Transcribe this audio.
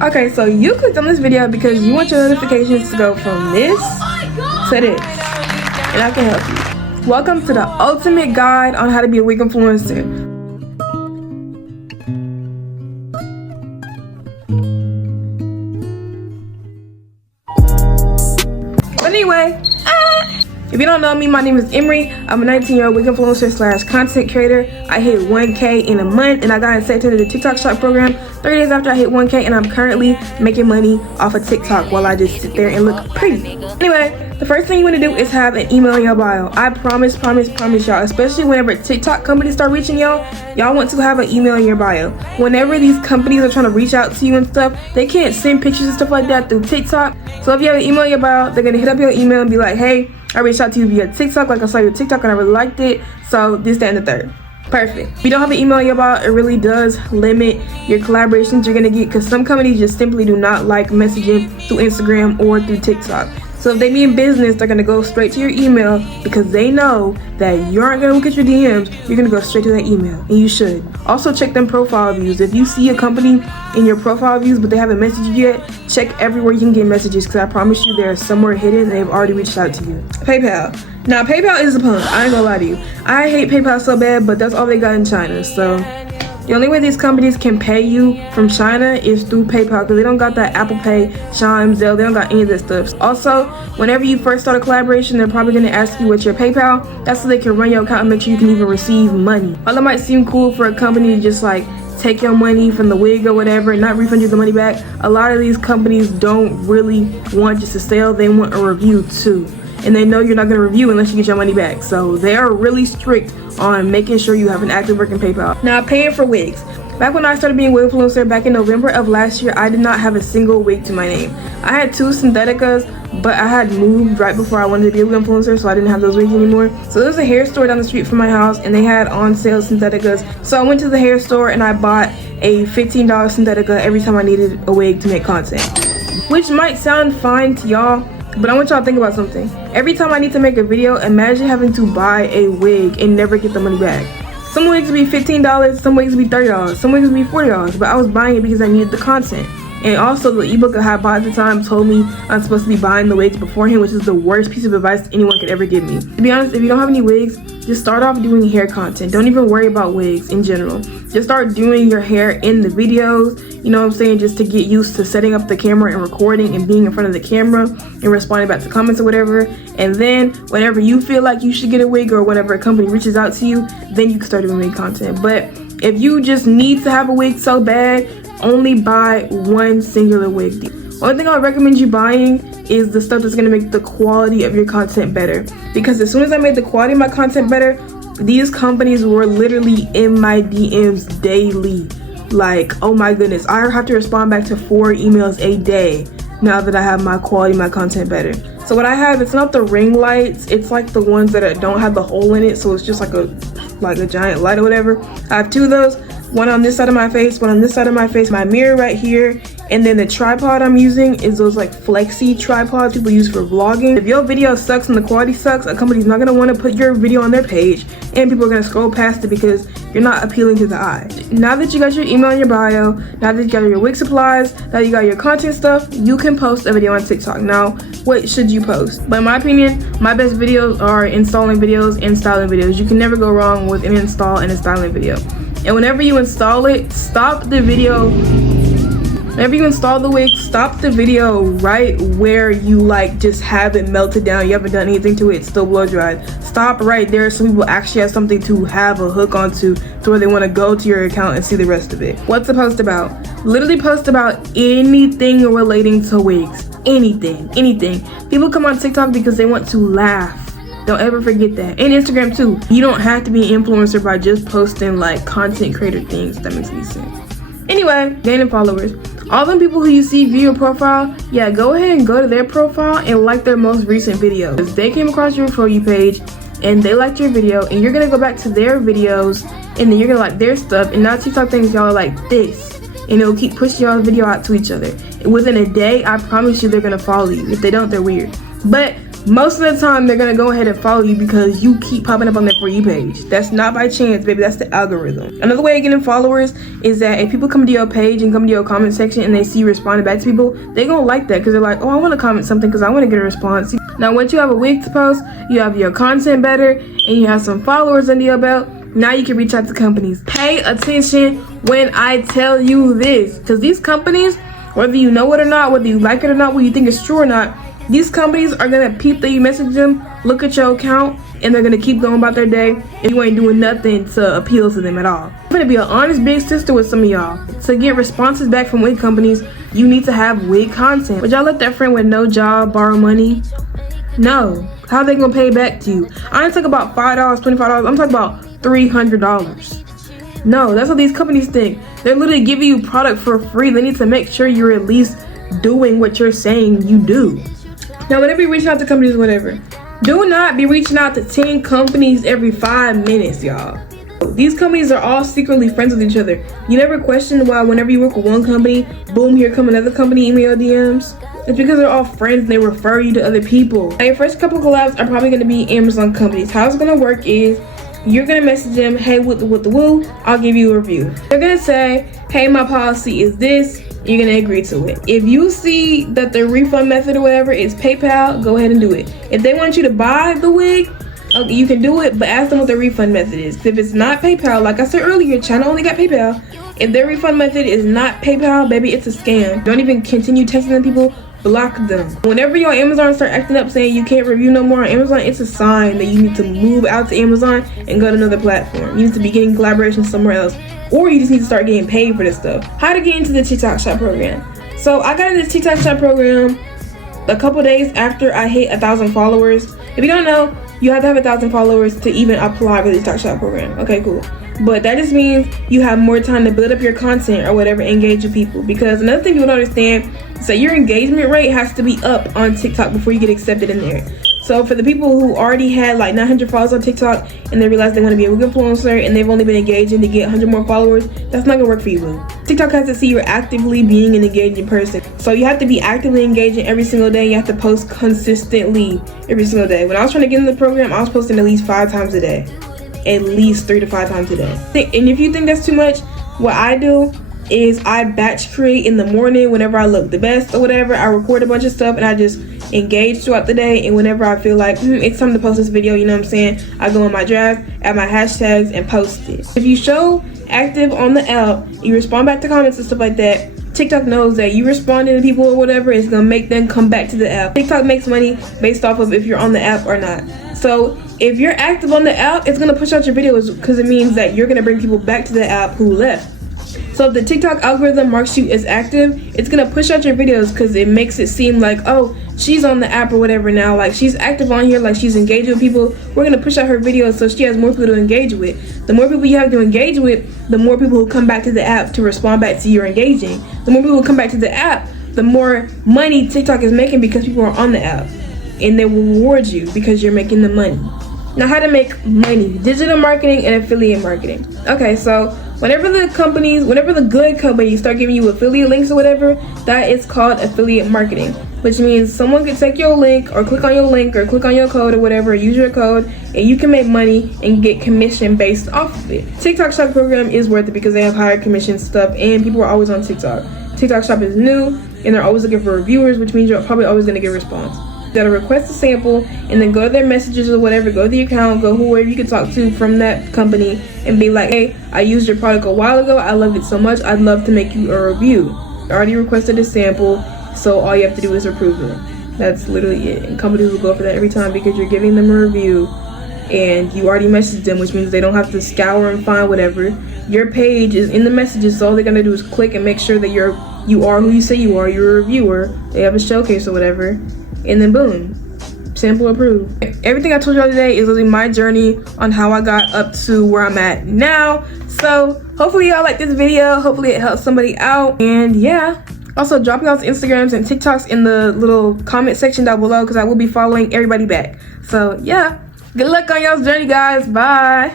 Okay, so you clicked on this video because you want your notifications to go from this to this, and I can help you. Welcome to the ultimate guide on how to be a wig influencer. But anyway, if you don't know me, my name is Emery. I'm a 19-year-old wig influencer slash content creator. I hit 1K in a month, and I got accepted into the TikTok Shop program 3 days after I hit 1K, and I'm currently making money off of TikTok while I just sit there and look pretty. Anyway, the first thing you want to do is have an email in your bio. I promise y'all, especially whenever TikTok companies start reaching y'all want to have an email in your bio. Whenever these companies are trying to reach out to you and stuff, they can't send pictures and stuff like that through TikTok. So if you have an email in your bio, they're gonna hit up your email and be like, hey, I reached out to you via TikTok, like I saw your TikTok and I really liked it, so this, that, and the third. Perfect. If you don't have an email in your bio, it really does limit your collaborations you're gonna get, because some companies just simply do not like messaging through Instagram or through TikTok. So if they mean business, they're gonna go straight to your email because they know that you aren't gonna look at your DMs, you're gonna go straight to that email, and you should. Also check them profile views. If you see a company in your profile views but they haven't messaged you yet, check everywhere you can get messages, because I promise you they're somewhere hidden and they've already reached out to you. PayPal. Now PayPal is a punk, I ain't gonna lie to you. I hate PayPal so bad, but that's all they got in China, so the only way these companies can pay you from China is through PayPal, because they don't got that Apple Pay, Chime, Zelle, they don't got any of that stuff. Also, whenever you first start a collaboration, they're probably gonna ask you what's your PayPal. That's so they can run your account and make sure you can even receive money. While it might seem cool for a company to just like take your money from the wig or whatever and not refund you the money back, a lot of these companies don't really want just a sale, they want a review too. And they know you're not gonna review unless you get your money back. So they are really strict on making sure you have an active working PayPal. Now, paying for wigs. Back when I started being a wig influencer back in November of last year, I did not have a single wig to my name. I had 2 Syntheticas, but I had moved right before I wanted to be a wig influencer, so I didn't have those wigs anymore. So there was a hair store down the street from my house, and they had on sale Syntheticas. So I went to the hair store and I bought a $15 Synthetica every time I needed a wig to make content. Which might sound fine to y'all, but I want y'all to think about something. Every time I need to make a video, imagine having to buy a wig and never get the money back. Some wigs would be $15, some wigs would be $30, some wigs would be $40, but I was buying it because I needed the content. And also the ebook I had bought at the time told me I'm supposed to be buying the wigs beforehand, which is the worst piece of advice anyone could ever give me. To be honest, if you don't have any wigs, just start off doing hair content. Don't even worry about wigs in general. Just start doing your hair in the videos, you know what I'm saying, just to get used to setting up the camera and recording and being in front of the camera and responding back to comments or whatever. And then whenever you feel like you should get a wig, or whenever a company reaches out to you, then you can start doing wig content. But if you just need to have a wig so bad, only buy one singular wig. The only thing I would recommend you buying is the stuff that's gonna make the quality of your content better. Because as soon as I made the quality of my content better, these companies were literally in my DMs daily. Like, oh my goodness, I have to respond back to 4 emails a day now that I have my quality, my content better. So what I have, it's not the ring lights, it's like the ones that don't have the hole in it, so it's just like a giant light or whatever. I have 2 of those. One on this side of my face, one on this side of my face, my mirror right here, and then the tripod I'm using is those like flexi tripods people use for vlogging. If your video sucks and the quality sucks, a company's not gonna want to put your video on their page, and people are gonna scroll past it because you're not appealing to the eye. Now that you got your email in your bio, now that you got your wig supplies, now you got your content stuff, you can post a video on TikTok. Now, what should you post? But in my opinion, my best videos are installing videos and styling videos. You can never go wrong with an install and a styling video. And whenever you install it, stop the video. Whenever you install the wig, stop the video right where you like just have it melted down. You haven't done anything to it, it's still blow dried. Stop right there so people actually have something to have a hook onto, to where they want to go to your account and see the rest of it. What's the post about? Literally post about anything relating to wigs. Anything. People come on TikTok because they want to laugh. Don't ever forget that. And Instagram too. You don't have to be an influencer by just posting like content creator things, if that makes any sense. Anyway, gaining followers. All them people who you see view your profile, yeah, go ahead and go to their profile and like their most recent videos. They came across your For You page and they liked your video, and you're gonna go back to their videos and then you're gonna like their stuff, and now TikTok thinks y'all are like this, and it'll keep pushing y'all's video out to each other. And within a day, I promise you they're gonna follow you. If they don't, they're weird. But most of the time they're gonna go ahead and follow you because you keep popping up on their For You page. That's not by chance, baby. That's the algorithm. Another way of getting followers is that if people come to your page and come to your comment section and they see you responding back to people, they gonna like that because they're like, oh, I want to comment something because I want to get a response. Now, once you have a wig to post, you have your content better, and you have some followers under your belt, now you can reach out to companies. Pay attention when I tell you this, because these companies, whether you know it or not, whether you like it or not, whether you think it's true or not, these companies are gonna peep that you message them, look at your account, and they're gonna keep going about their day if you ain't doing nothing to appeal to them at all. I'm gonna be an honest big sister with some of y'all. To get responses back from wig companies, you need to have wig content. Would y'all let that friend with no job borrow money? No. How are they gonna pay back to you? I ain't talking about $5, $25, I'm talking about $300. No, that's what these companies think. They're literally giving you product for free. They need to make sure you're at least doing what you're saying you do. Now, whenever you're reaching out to companies or whatever, do not be reaching out to 10 companies every 5 minutes, y'all. These companies are all secretly friends with each other. You never question why whenever you work with one company, boom, here come another company email DMs. It's because they're all friends and they refer you to other people. Now, your first couple collabs are probably going to be Amazon companies. How it's going to work is you're going to message them, hey, with the woo, I'll give you a review. They're going to say, hey, my policy is this. You're going to agree to it. If you see that the refund method or whatever is PayPal, go ahead and do it. If they want you to buy the wig, okay, you can do it, but ask them what the refund method is. If it's not PayPal, like I said earlier, China only got PayPal. If their refund method is not PayPal, baby, it's a scam. Don't even continue texting people. Block them. Whenever your Amazon start acting up saying you can't review no more on Amazon, it's a sign that you need to move out to Amazon and go to another platform. You need to be getting collaboration somewhere else, or you just need to start getting paid for this stuff. How to get into the TikTok Shop program. So I got into the TikTok Shop program a couple days after I hit 1,000 followers. If you don't know, you have to have 1,000 followers to even apply for the TikTok Shop program. Okay, cool. But that just means you have more time to build up your content or whatever, engage with people. Because another thing people don't understand is that your engagement rate has to be up on TikTok before you get accepted in there. So for the people who already had like 900 followers on TikTok and they realize they want to be a wig influencer and they've only been engaging to get 100 more followers, that's not gonna work for you, boo. TikTok has to see you're actively being an engaging person. So you have to be actively engaging every single day. You have to post consistently every single day. When I was trying to get in the program, I was posting at least 5 times a day. At least 3 to 5 times a day. And if you think that's too much, what I do is I batch create in the morning whenever I look the best or whatever. I record a bunch of stuff and I just engage throughout the day, and whenever I feel like it's time to post this video, you know what I'm saying, I go in my draft, add my hashtags, and post it. If you show active on the app, you respond back to comments and stuff like that, TikTok knows that you responding to people or whatever is gonna make them come back to the app. TikTok makes money based off of if you're on the app or not. So if you're active on the app, it's gonna push out your videos because it means that you're gonna bring people back to the app who left. So if the TikTok algorithm marks you as active, it's gonna push out your videos because it makes it seem like, oh, she's on the app or whatever now, like she's active on here, like she's engaging with people. We're gonna push out her videos so she has more people to engage with. The more people you have to engage with, the more people who come back to the app to respond back to your engaging. The more people who come back to the app, the more money TikTok is making because people are on the app, and they will reward you because you're making the money. Now, how to make money: digital marketing and affiliate marketing. Okay, so whenever the good companies start giving you affiliate links or whatever, that is called affiliate marketing, which means someone can take your link or click on your link or click on your code or whatever, use your code, and you can make money and get commission based off of it. TikTok Shop program is worth it because they have higher commission stuff and people are always on TikTok. TikTok Shop is new and they're always looking for reviewers, which means you're probably always going to get a response. You gotta request a sample and then go to their messages or whatever, go to the account, go whoever you can talk to from that company and be like, hey, I used your product a while ago, I loved it so much, I'd love to make you a review. I already requested a sample, so all you have to do is approve it. That's literally it. And companies will go for that every time because you're giving them a review and you already messaged them, which means they don't have to scour and find whatever. Your page is in the messages, so all they're gonna do is click and make sure that you are who you say you are, you're a reviewer, they have a showcase or whatever, and then boom, sample approved. Everything I told y'all today is literally my journey on how I got up to where I'm at now. So hopefully y'all like this video, hopefully it helps somebody out, and yeah. Also, drop y'all's Instagrams and TikToks in the little comment section down below because I will be following everybody back. So yeah, good luck on y'all's journey, guys. Bye.